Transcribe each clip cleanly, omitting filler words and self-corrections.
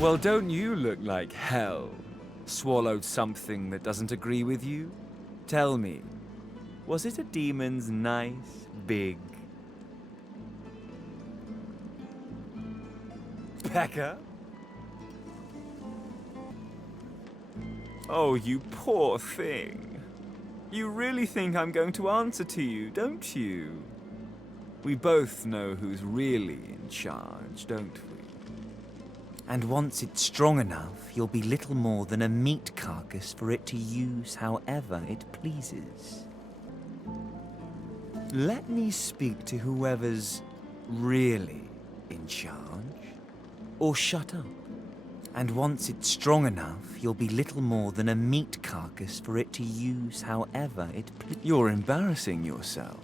Well, don't you look like hell? Swallowed something that doesn't agree with you? Tell me, was it a demon's nice, big... pecker? Oh, you poor thing. You really think I'm going to answer to you, don't you? We both know who's really in charge, don't we? And once it's strong enough, you'll be little more than a meat carcass for it to use however it pleases. Let me speak to whoever's really in charge. Or shut up. And once it's strong enough, you'll be little more than a meat carcass for it to use however it pleases. You're embarrassing yourself.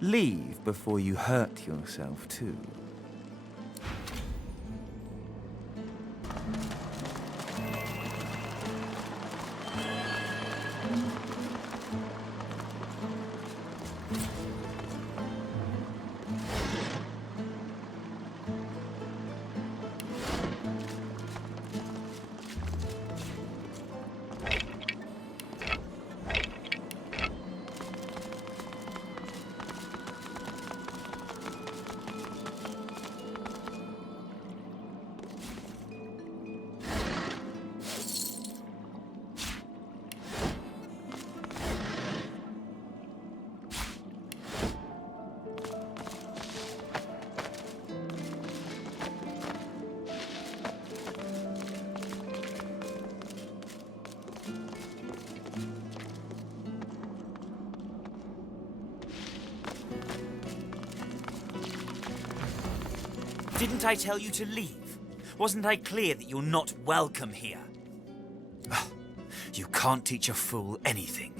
Leave before you hurt yourself too. Didn't I tell you to leave? Wasn't I clear that you're not welcome here? You can't teach a fool anything.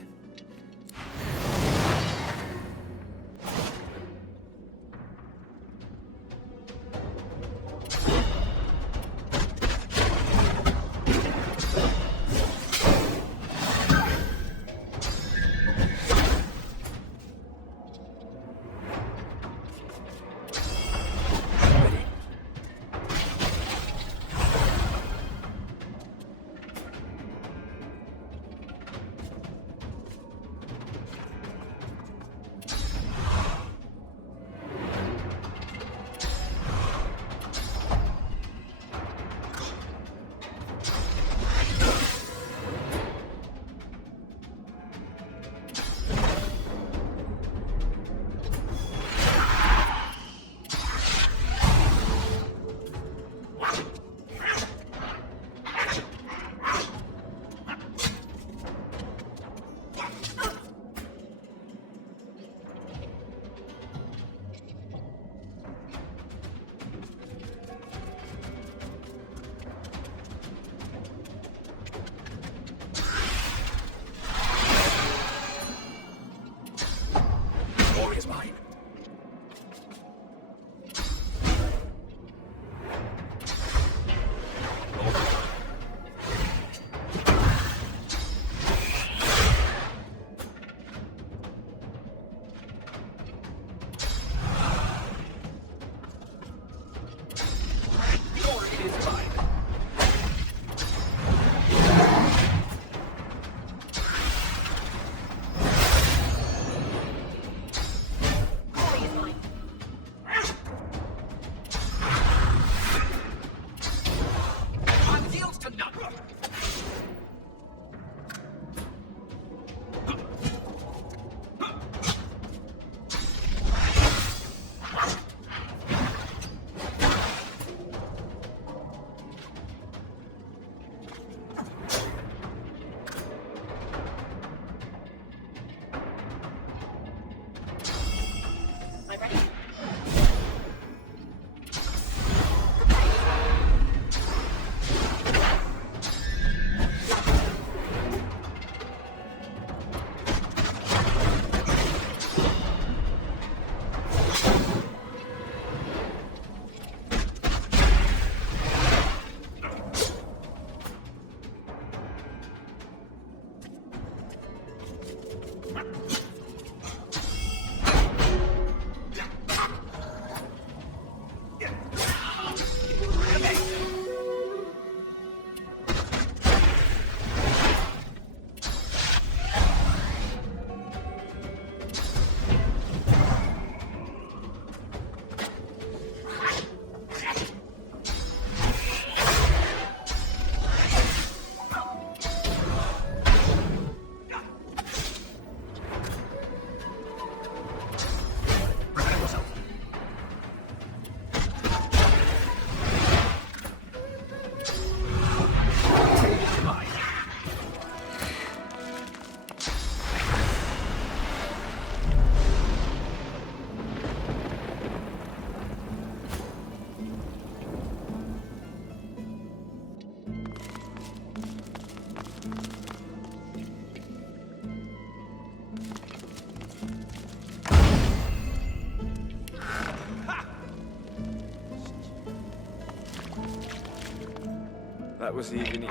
that was even easier.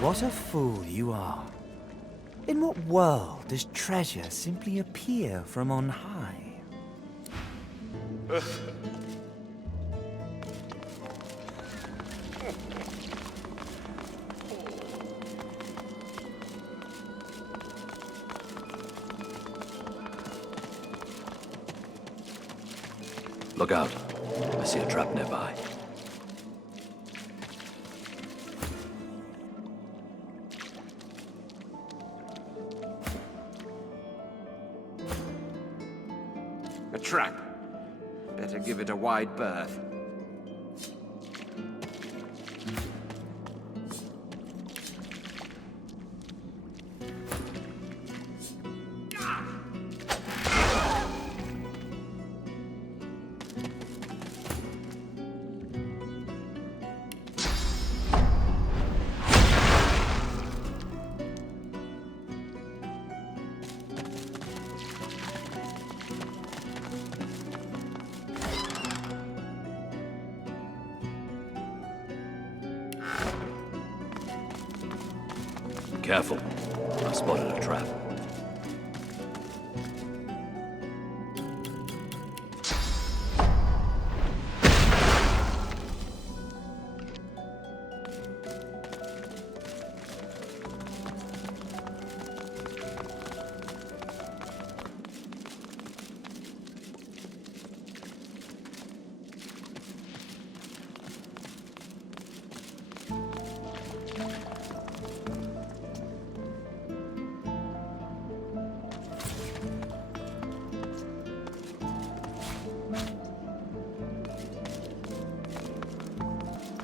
What a fool you are. In what world does treasure simply appear from on high? Look out. I see a trap nearby. A trap. Better give it a wide berth. Careful. I spotted a trap.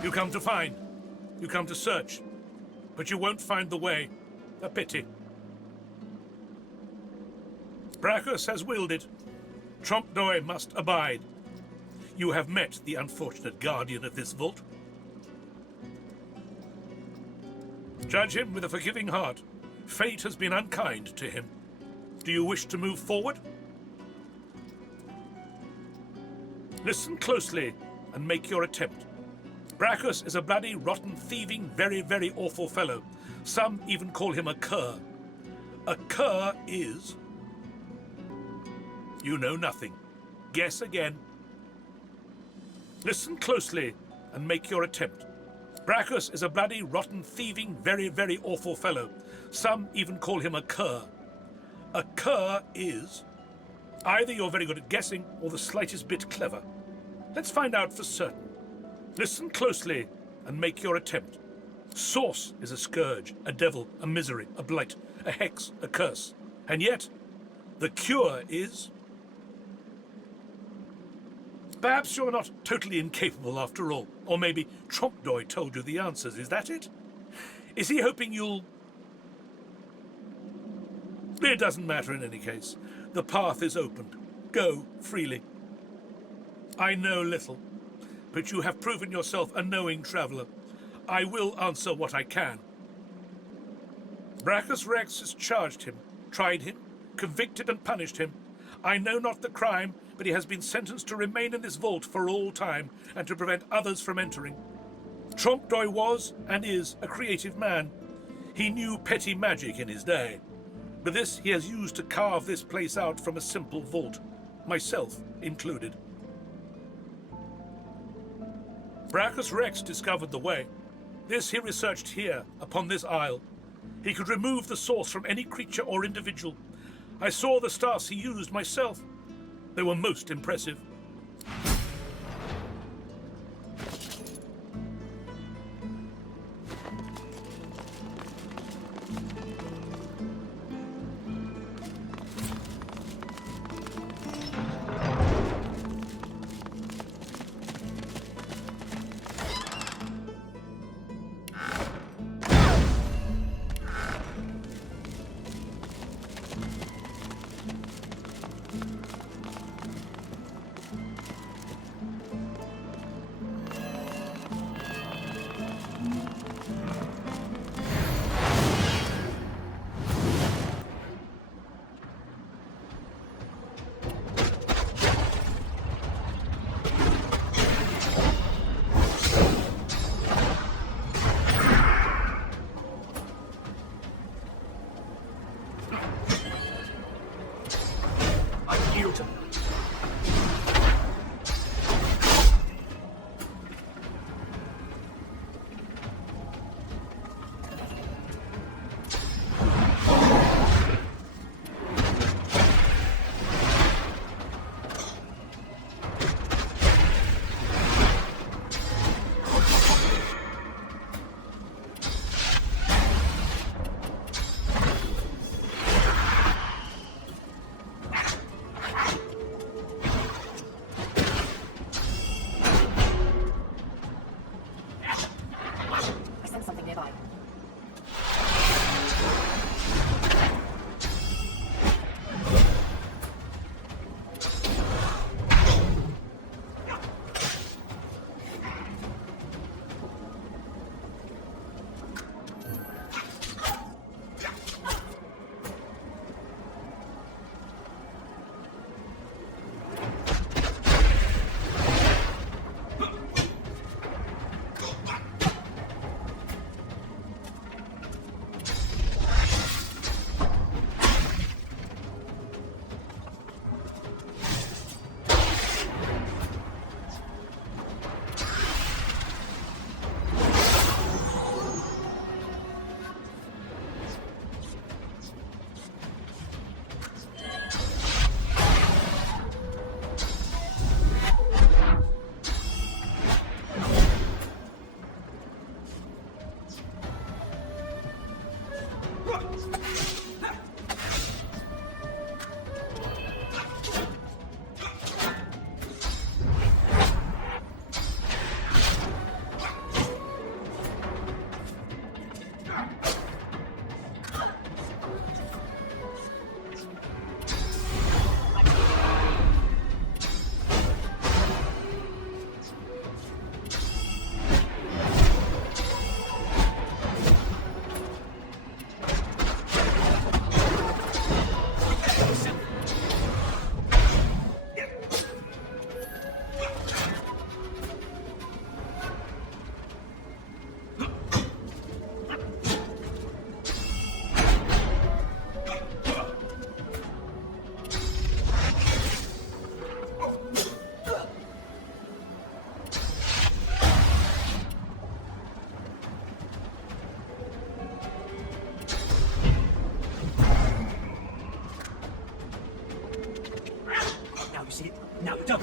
You come to find. You come to search. But you won't find the way. A pity. Braccus has willed it. Trompdoy must abide. You have met the unfortunate guardian of this vault. Judge him with a forgiving heart. Fate has been unkind to him. Do you wish to move forward? Listen closely and make your attempt. Braccus is a bloody, rotten, thieving, very, very awful fellow. Some even call him a cur. A cur is... You know nothing. Guess again. Listen closely and make your attempt. Braccus is a bloody, rotten, thieving, very, very awful fellow. Some even call him a cur. A cur is... Either you're very good at guessing or the slightest bit clever. Let's find out for certain. Listen closely and make your attempt. Source is a scourge, a devil, a misery, a blight, a hex, a curse. And yet, the cure is... Perhaps you're not totally incapable after all. Or maybe Trompdoy told you the answers. Is that it? Is he hoping you'll... It doesn't matter in any case. The path is opened. Go freely. I know little, but you have proven yourself a knowing traveller. I will answer what I can. Braccus Rex has charged him, tried him, convicted and punished him. I know not the crime, but he has been sentenced to remain in this vault for all time and to prevent others from entering. Trompdoy was and is a creative man. He knew petty magic in his day, but this he has used to carve this place out from a simple vault, myself included. Braccus Rex discovered the way. This he researched here, upon this isle. He could remove the source from any creature or individual. I saw the stars he used myself. They were most impressive. I yield. I sense something nearby. Now you see it. Now don't.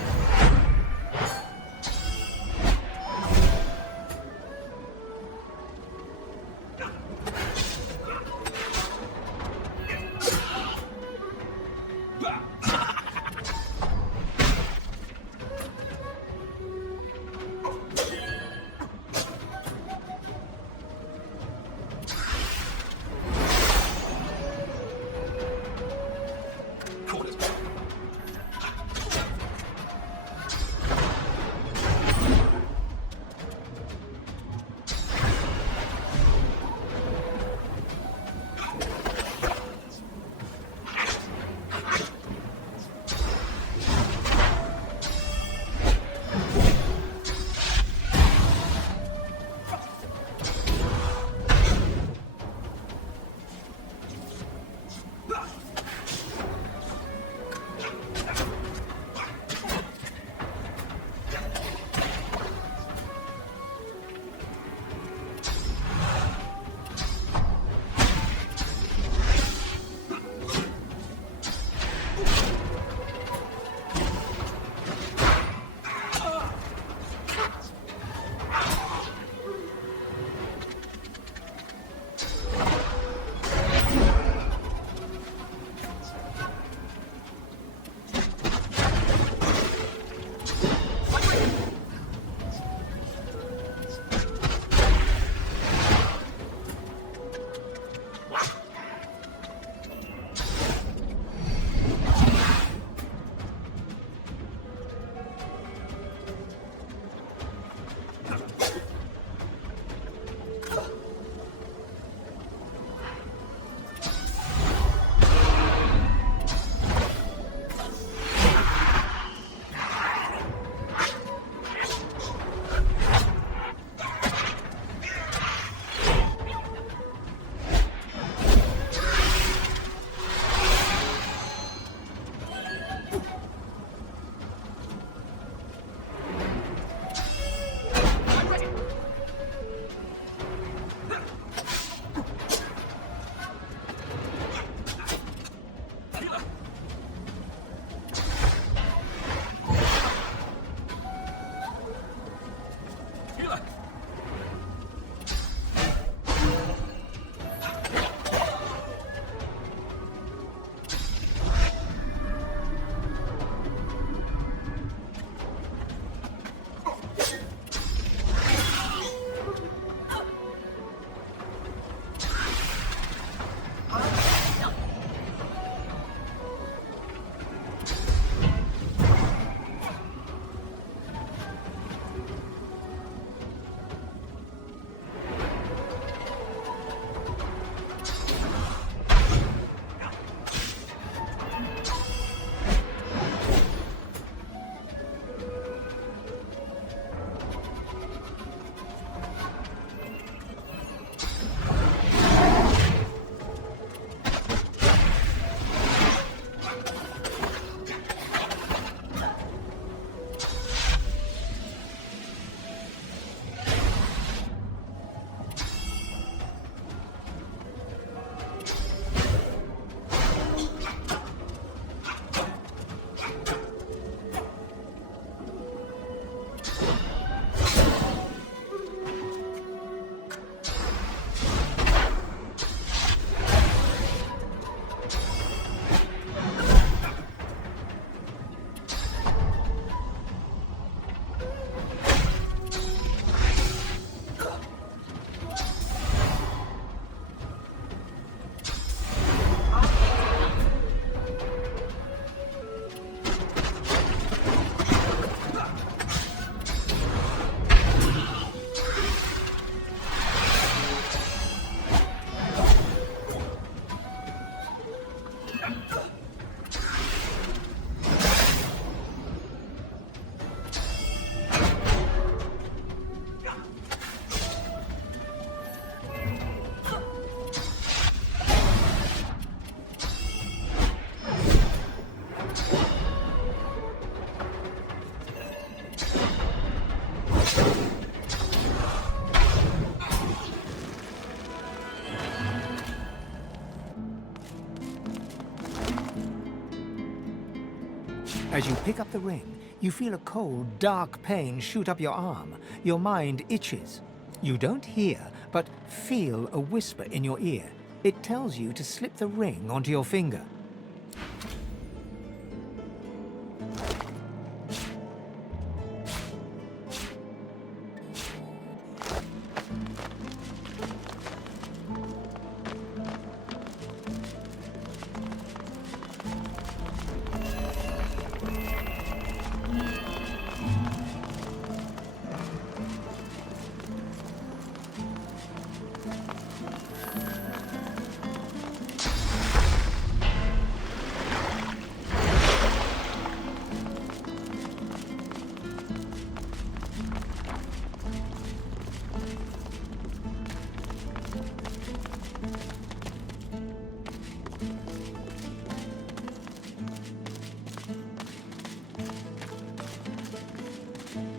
As you pick up the ring, you feel a cold, dark pain shoot up your arm. Your mind itches. You don't hear, but feel a whisper in your ear. It tells you to slip the ring onto your finger.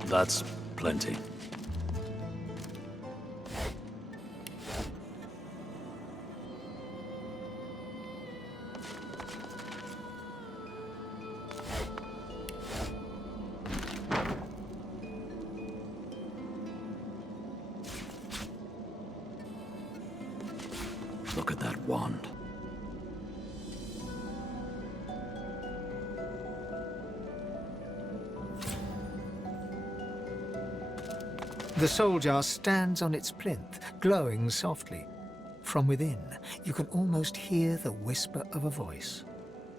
That's plenty. Look at that wand. The soul jar stands on its plinth, glowing softly. From within, you can almost hear the whisper of a voice.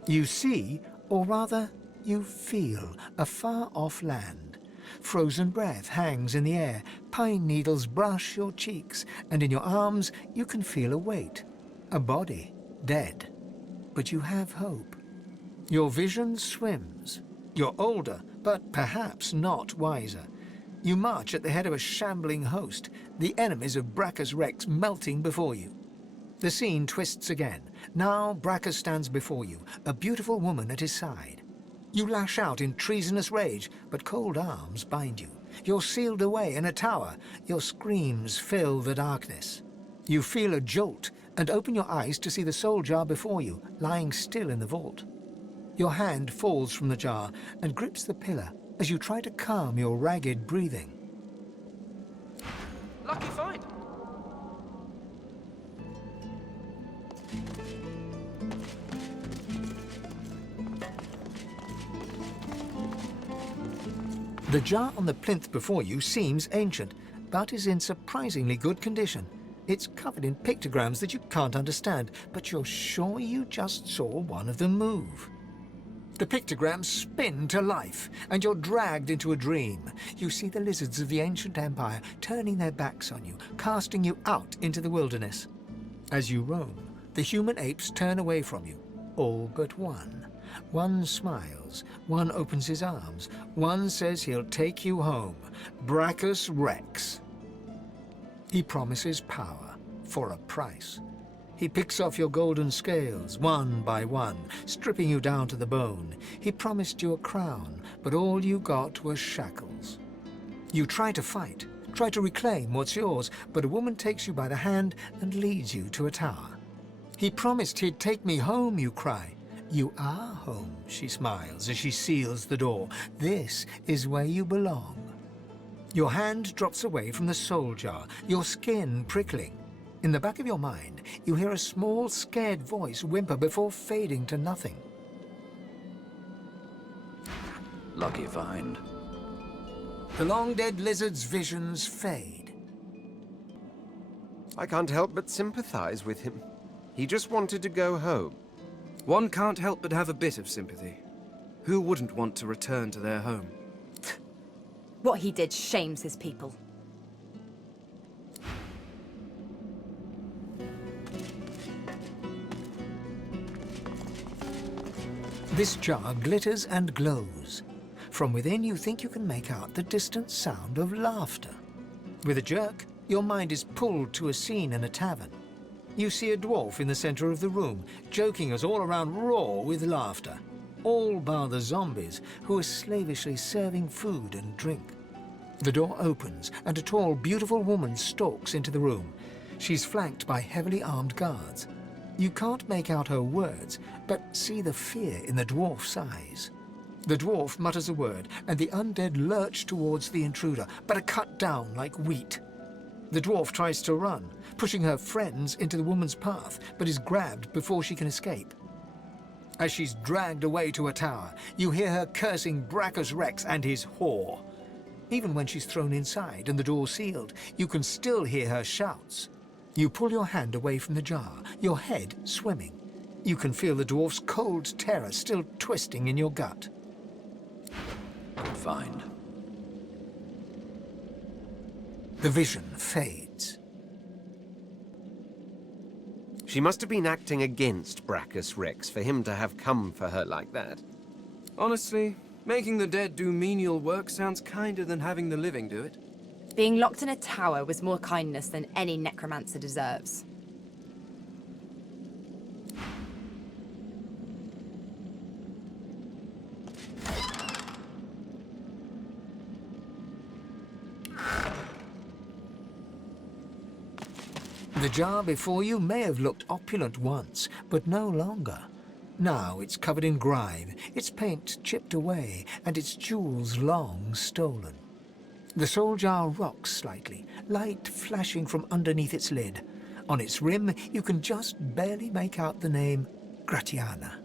You see, or rather, you feel, a far-off land. Frozen breath hangs in the air, pine needles brush your cheeks, and in your arms you can feel a weight. A body, dead. But you have hope. Your vision swims. You're older, but perhaps not wiser. You march at the head of a shambling host, the enemies of Braccus Rex melting before you. The scene twists again. Now Braccus stands before you, a beautiful woman at his side. You lash out in treasonous rage, but cold arms bind you. You're sealed away in a tower. Your screams fill the darkness. You feel a jolt and open your eyes to see the soul jar before you, lying still in the vault. Your hand falls from the jar and grips the pillar as you try to calm your ragged breathing. Lucky find. The jar on the plinth before you seems ancient, but is in surprisingly good condition. It's covered in pictograms that you can't understand, but you're sure you just saw one of them move. The pictograms spin to life, and you're dragged into a dream. You see the lizards of the ancient empire turning their backs on you, casting you out into the wilderness. As you roam, the human apes turn away from you, all but one. One smiles, one opens his arms, one says he'll take you home, Braccus Rex. He promises power for a price. He picks off your golden scales, one by one, stripping you down to the bone. He promised you a crown, but all you got was shackles. You try to fight, try to reclaim what's yours, but a woman takes you by the hand and leads you to a tower. He promised he'd take me home, you cry. You are home, she smiles as she seals the door. This is where you belong. Your hand drops away from the soul jar, your skin prickling. In the back of your mind, you hear a small, scared voice whimper before fading to nothing. Lucky find. The long-dead lizard's visions fade. I can't help but sympathize with him. He just wanted to go home. One can't help but have a bit of sympathy. Who wouldn't want to return to their home? What he did shames his people. This jar glitters and glows. From within, you think you can make out the distant sound of laughter. With a jerk, your mind is pulled to a scene in a tavern. You see a dwarf in the center of the room, joking us all around roar with laughter. All bar the zombies, who are slavishly serving food and drink. The door opens, and a tall, beautiful woman stalks into the room. She's flanked by heavily armed guards. You can't make out her words, but see the fear in the dwarf's eyes. The dwarf mutters a word, and the undead lurch towards the intruder, but are cut down like wheat. The dwarf tries to run, pushing her friends into the woman's path, but is grabbed before she can escape. As she's dragged away to a tower, you hear her cursing Braccus Rex and his whore. Even when she's thrown inside and the door sealed, you can still hear her shouts. You pull your hand away from the jar, your head swimming. You can feel the dwarf's cold terror still twisting in your gut. Good find. The vision fades. She must have been acting against Braccus Rex for him to have come for her like that. Honestly, making the dead do menial work sounds kinder than having the living do it. Being locked in a tower was more kindness than any necromancer deserves. The jar before you may have looked opulent once, but no longer. Now it's covered in grime, its paint chipped away, and its jewels long stolen. The soul jar rocks slightly, light flashing from underneath its lid. On its rim, you can just barely make out the name Gratiana.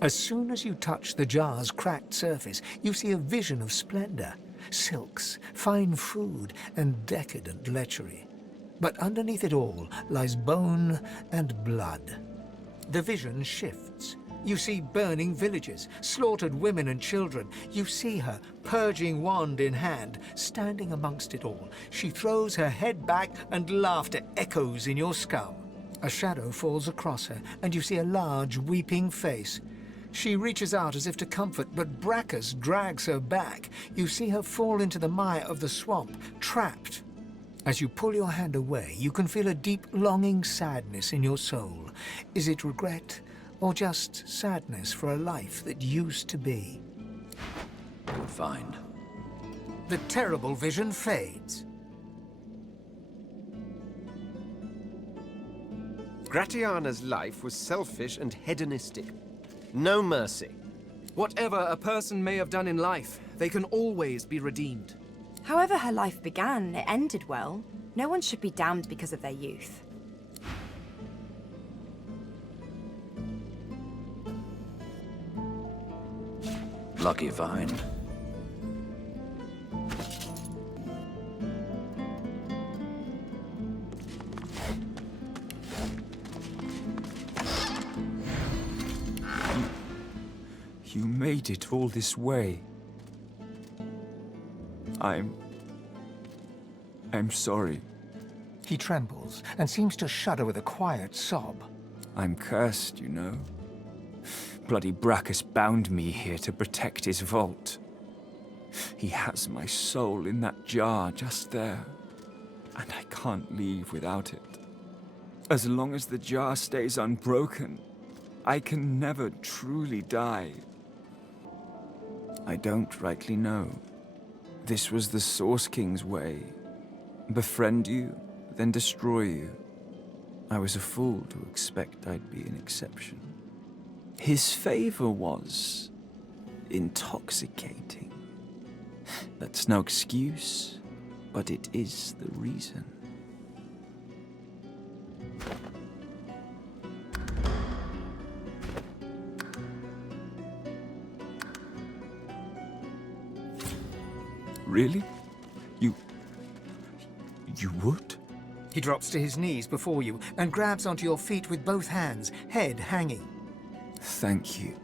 As soon as you touch the jar's cracked surface, you see a vision of splendor, silks, fine food, and decadent lechery. But underneath it all lies bone and blood. The vision shifts. You see burning villages, slaughtered women and children. You see her, purging wand in hand, standing amongst it all. She throws her head back and laughter echoes in your skull. A shadow falls across her, and you see a large, weeping face. She reaches out as if to comfort, but Braccus drags her back. You see her fall into the mire of the swamp, trapped. As you pull your hand away, you can feel a deep, longing sadness in your soul. Is it regret, or just sadness for a life that used to be? Good find. The terrible vision fades. Gratiana's life was selfish and hedonistic. No mercy. Whatever a person may have done in life, they can always be redeemed. However her life began, it ended well. No one should be damned because of their youth. Lucky find. You made it all this way. I'm sorry. He trembles and seems to shudder with a quiet sob. I'm cursed, you know. Bloody Braccus bound me here to protect his vault. He has my soul in that jar just there, and I can't leave without it. As long as the jar stays unbroken, I can never truly die. I don't rightly know. This was the Source King's way. Befriend you, then destroy you. I was a fool to expect I'd be an exception. His favor was intoxicating. That's no excuse, but it is the reason. Really? You would? He drops to his knees before you and grabs onto your feet with both hands, head hanging. Thank you.